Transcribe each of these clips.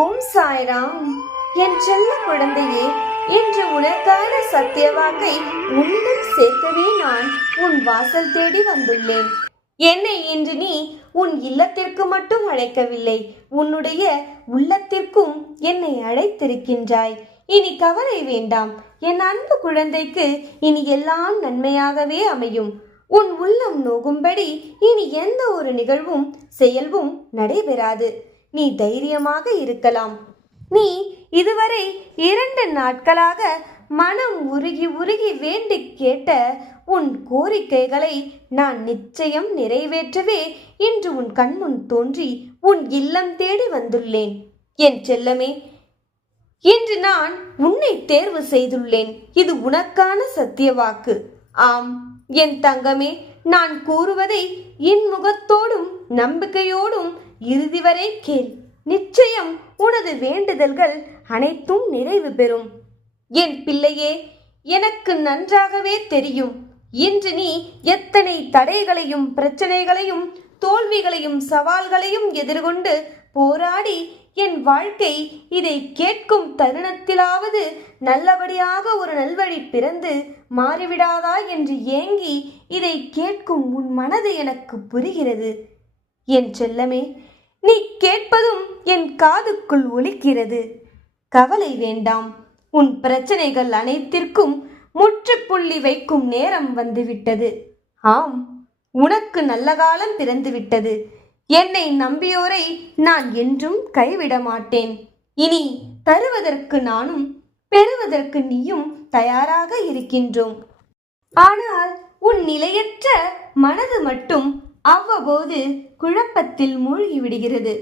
ஓம் சாய்ராம். என் செல்ல குழந்தையே, இன்று உனக்கான சத்தியவாக்கை உன்னிடம் சேர்க்கவே நான் உன் வாசல் தேடி வந்துள்ளேன். என்னை இன்று நீ உன் இல்லத்திற்கு மட்டும் அழைக்கவில்லை, உன்னுடைய உள்ளத்திற்கும் என்னை அழைத்திருக்கின்றாய். இனி கவலை வேண்டாம். என் அன்பு குழந்தைக்கு இனி எல்லாம் நன்மையாகவே அமையும். உன் உள்ளம் நோகும்படி இனி எந்த ஒரு நிகழ்வும் செயல்வும் நடைபெறாது. நீ தைரியமாக இருக்கலாம். நீ இதுவரை 2 நாட்களாக மனம் உருகி உருகி வேண்டி கேட்ட உன் கோரிக்கைகளை நான் நிச்சயம் நிறைவேற்றவே இன்று உன் கண்முன் தோன்றி உன் இல்லம் தேடி வந்துள்ளேன். என் செல்லமே, இன்று நான் உன்னை தேர்வு செய்துள்ளேன். இது உனக்கான சத்தியவாக்கு. ஆம் என் தங்கமே, நான் கூறுவதை இன்முகத்தோடும் நம்பிக்கையோடும் இறுதி வரை கேள். நிச்சயம் உனது வேண்டுதல்கள் அனைத்தும் நிறைவு பெறும். என் பிள்ளையே, எனக்கு நன்றாகவே தெரியும் இன்று நீ எத்தனை தடைகளையும் பிரச்சனைகளையும் தோல்விகளையும் சவால்களையும் எதிர்கொண்டு போராடி என் வாழ்க்கை இதை கேட்கும் தருணத்திலாவது நல்லபடியாக ஒரு நல்வழி பிறந்து மாறிவிடாதா என்று ஏங்கி இதை கேட்கும் உன் மனது எனக்கு புரிகிறது. என் செல்லமே, நீ கேட்பதும் என் காதுக்குள் ஒலிக்கிறது. கவலை வேண்டாம். உன் பிரச்சனைகள் அனைத்திற்கும் முற்றுப்புள்ளி வைக்கும் நேரம் வந்துவிட்டது. ஆம், உனக்கு நல்ல காலம் பிறந்துவிட்டது. என்னை நம்பியோரை நான் என்றும் கைவிட மாட்டேன். இனி தருவதற்கு நானும் பெறுவதற்கு நீயும் தயாராக இருக்கின்றோம். ஆனால் உன் நிலையற்ற மனது மட்டும் அவ்வப்போது குழப்பத்தில் மூழ்கி விடுகிறது.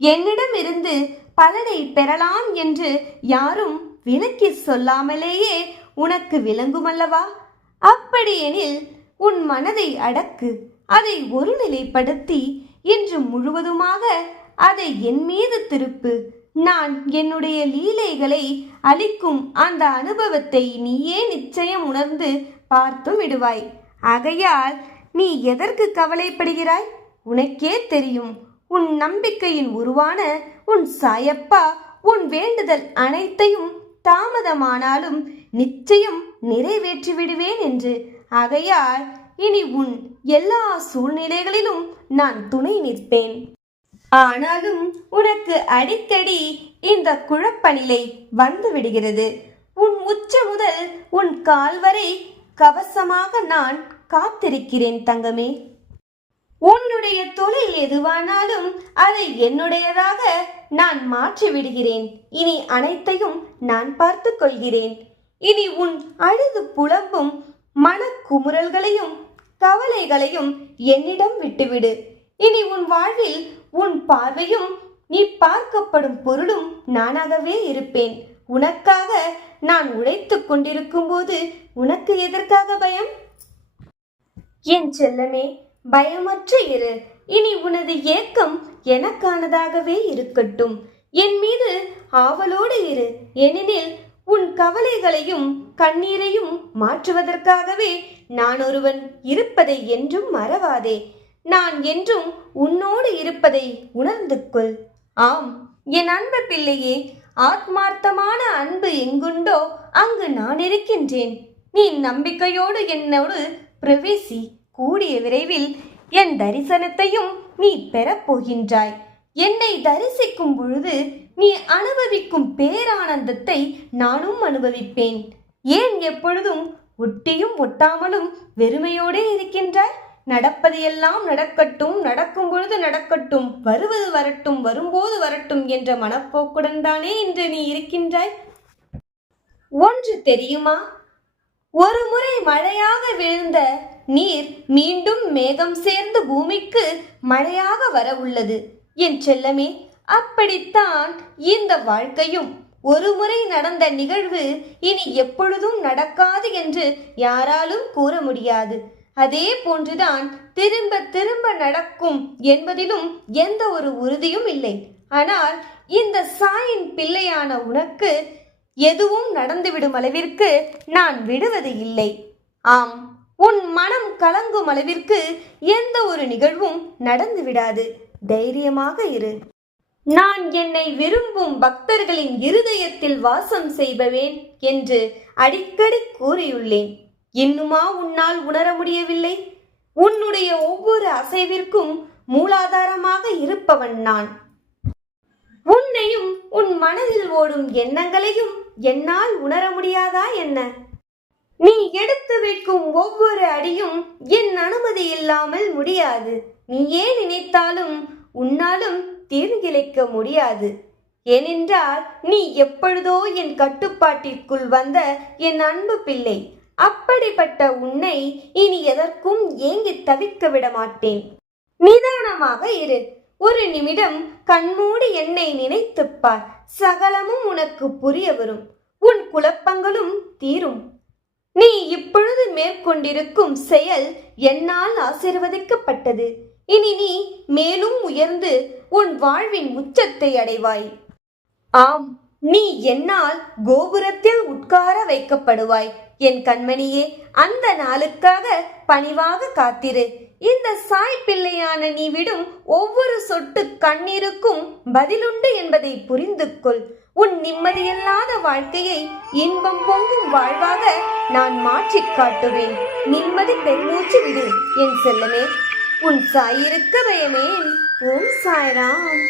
என்னிடம் இருந்து பலனை பெறலாம் என்று யாரும் விலக்கி சொல்லாமலேயே உனக்கு விளங்குமல்லவா? அப்படியெனில் உன் மனதை அடக்கு. அதை ஒருநிலைப்படுத்தி இன்று முழுவதுமாக அதை என் மீது திருப்பு. நான் என்னுடைய லீலைகளை அளிக்கும் அந்த அனுபவத்தை நீயே நிச்சயம் உணர்ந்து பார்த்தும் விடுவாய். ஆகையால் நீ எதற்கு கவலைப்படுகிறாய்? உனக்கே தெரியும். உன் நம்பிக்கையின் உருவான உன் சாயப்பா உன் வேண்டுதல் அனைத்தையும் தாமதமானாலும் நிச்சயம் நிறைவேற்றி விடுவேன் என்று. ஆகையால் இனி உன் எல்லா சூழ்நிலைகளிலும் நான் துணை நிற்பேன். ஆனாலும் உனக்கு அடிக்கடி இந்த குழப்ப நிலை வந்து விடுகிறது. உன் உச்ச முதல் உன் கால் வரை கவசமாக நான் காத்திருக்கிறேன் தங்கமே. உன்னுடைய தொழில் எதுவானாலும் அதை என்னுடையதாக நான் மாற்றி விடுகிறேன். இனி அனைத்தையும் நான் பார்த்து கொள்கிறேன். இனி உன் அழுது புலம்பும் மனக்குமுறல்களையும் கவலைகளையும் என்னிடம் விட்டுவிடு. இனி உன் வாழ்வில் உன் பார்வையும் நீ பார்க்கப்படும் பொருளும் நானாகவே இருப்பேன். உனக்காக நான் உழைத்துக் கொண்டிருக்கும் போது உனக்கு எதற்காக பயம்? என் செல்லமே, பயமற்று இரு. இனி உனது ஏக்கம் எனக்கானதாகவே இருக்கட்டும். என் மீது ஆவலோடு இரு. ஏனெனில் உன் கவலைகளையும் கண்ணீரையும் மாற்றுவதற்காகவே நான் ஒருவன் இருப்பதை என்றும் மறவாதே. நான் என்றும் உன்னோடு இருப்பதை உணர்ந்து கொள். ஆம் என் அன்பு பிள்ளையே, ஆத்மார்த்தமான அன்பு எங்குண்டோ அங்கு நான் இருக்கின்றேன். நீ நம்பிக்கையோடு என்னோடு பிரவேசி. கூடிய விரைவில் என் தரிசனத்தையும் நீ பெறப்போகின்றாய். என்னை தரிசிக்கும் பொழுது நீ அனுபவிக்கும் பேரானந்தத்தை நானும் அனுபவிப்பேன். ஏன் எப்பொழுதும் ஒட்டியும் ஒட்டாமலும் வெறுமையோடே இருக்கின்றாய்? நடப்பது எல்லாம் நடக்கட்டும், நடக்கும் பொழுது நடக்கட்டும், வருவது வரட்டும், வரும்போது வரட்டும் என்ற மனப்போக்குடன் தானே இன்று நீ இருக்கின்றாய். ஒன்று தெரியுமா? ஒரு முறை மழையாக விழுந்த நீர் மீண்டும் மேகம் சேர்ந்து பூமிக்கு மழையாக வர உள்ளது. என் செல்லமே, அப்படித்தான் இந்த வாழ்க்கையும். ஒரு முறை நடந்த நிகழ்வு இனி எப்பொழுதும் நடக்காது என்று யாராலும் கூற முடியாது. அதே போன்றுதான் திரும்ப திரும்ப நடக்கும் என்பதிலும் எந்த ஒரு உறுதியும் இல்லை. ஆனால் இந்த சாயின் பிள்ளையான உனக்கு எதுவும் நடந்துவிடும் அளவிற்கு நான் விடுவது இல்லை. ஆம், உன் மனம் கலங்கும் அளவிற்கு எந்த ஒரு நிகழ்வும் நடந்து விடாது. தைரியமாக இரு. நான் என்னை விரும்பும் பக்தர்களின் இருதயத்தில் வாசம் செய்பவேன் என்று அடிக்கடி கூறியுள்ளேன். இன்னுமா உன்னால் உணர முடியவில்லை? உன்னுடைய ஒவ்வொரு அசைவிற்கும் மூலாதாரமாக இருப்பவன் நான். உன்னையும் உன் மனதில் ஓடும் எண்ணங்களையும் என்னால் உணர முடியாதா என்ன? நீ எடுத்து வைக்கும் ஒவ்வொரு அடியும் என் அனுமதி இல்லாமல் முடியாது. நீயே நினைத்தாலும் உன்னாலும் தீர்ங்கிழைக்க முடியாது. ஏனென்றால் நீ எப்பொழுதோ என் கட்டுப்பாட்டிற்குள் வந்த என் அன்பு பிள்ளை. அப்படிப்பட்ட உன்னை இனி எதற்கும் ஏங்கி தவிக்க விட மாட்டேன். நிதானமாக இரு. ஒரு நிமிடம் கண்மூடி என்னை நினைத்துப் பார். சகலமும் உனக்கு புரிய வரும். உன் குழப்பங்களும் தீரும். நீ இப்பொழுது மேற்கொண்டிருக்கும் செயல் என்னால் ஆசீர்வதிக்கப்பட்டது. இனி நீ மேலும் உயர்ந்து உன் வாழ்வின் உச்சத்தை அடைவாய். ஆம், நீ என்னால் கோபுரத்தில் உட்கார வைக்கப்படுவாய். என் கண்மணியே, அந்த நாளுக்காக பணிவாக காத்திரு. இந்த சாய் பிள்ளையான நீ விடும் ஒவ்வொரு சொட்டு கண்ணீருக்கும் பதிலுண்டு என்பதை புரிந்து கொள். உன் நிம்மதியில்லாத வாழ்க்கையை இன்பம் பொங்கும் வாழ்வாக நான் மாற்றிக் காட்டுவேன். நிம்மதி பெருமூச்சு விடு என் செல்லமே. உன் சாயிருக்க பயமேன். ஓம் சாய்ராம்.